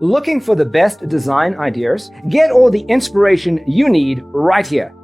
Looking for the best design ideas? Get all the inspiration you need right here.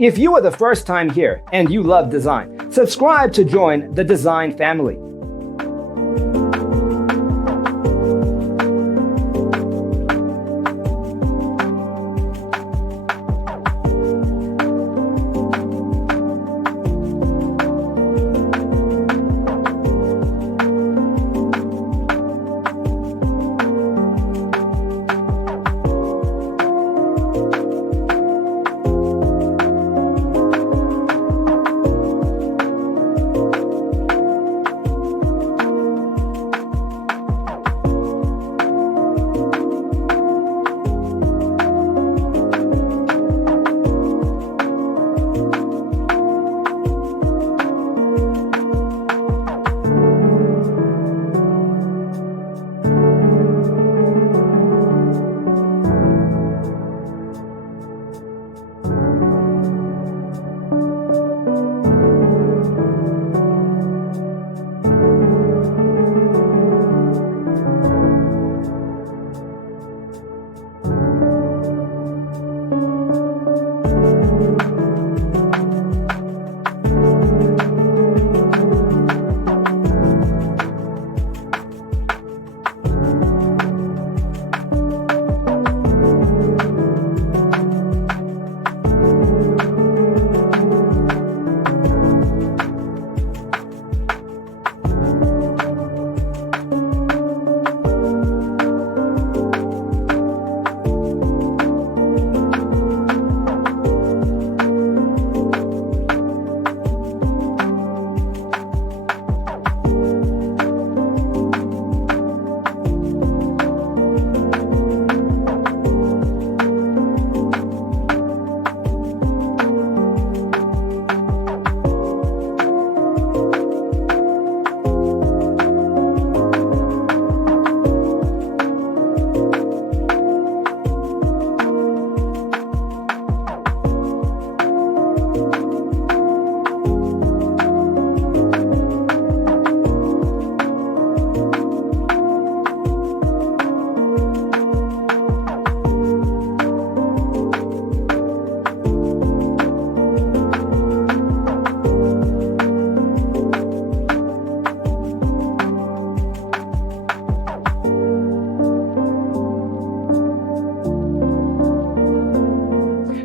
If you are the first time here and you love design, subscribe to join the design family.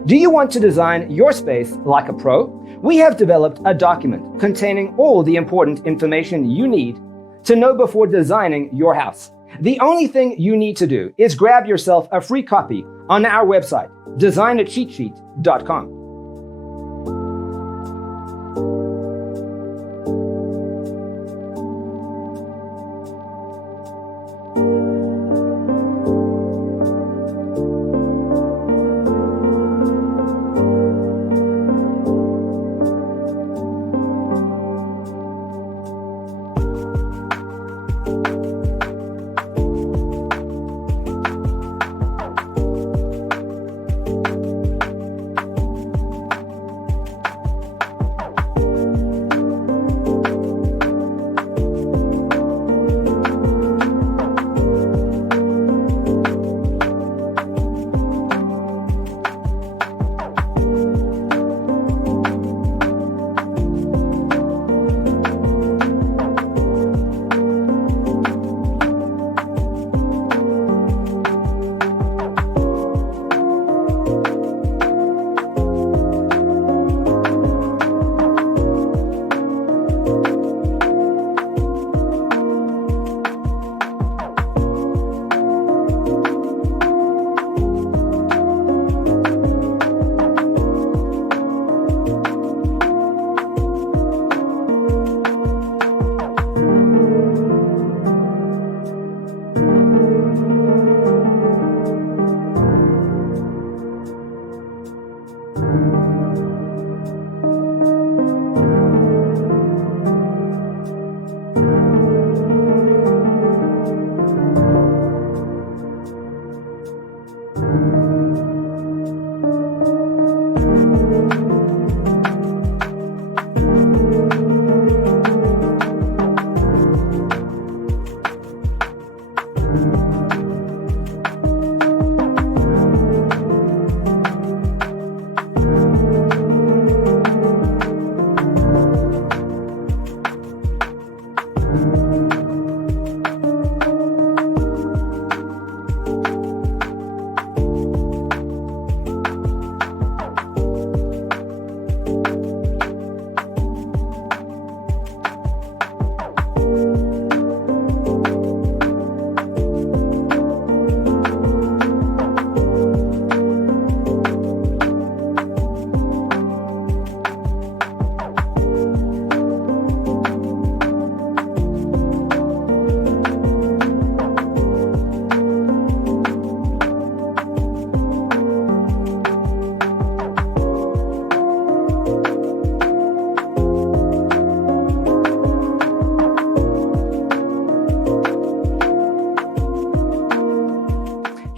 Do you want to design your space like a pro? We have developed a document containing all the important information you need to know before designing your house. The only thing you need to do is grab yourself a free copy on our website, designercheatsheet.com.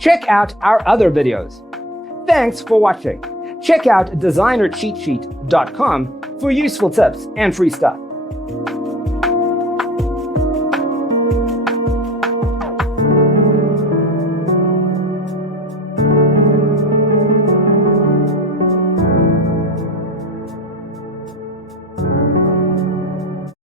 Check out our other videos. Thanks for watching. Check out designercheatsheet.com for useful tips and free stuff.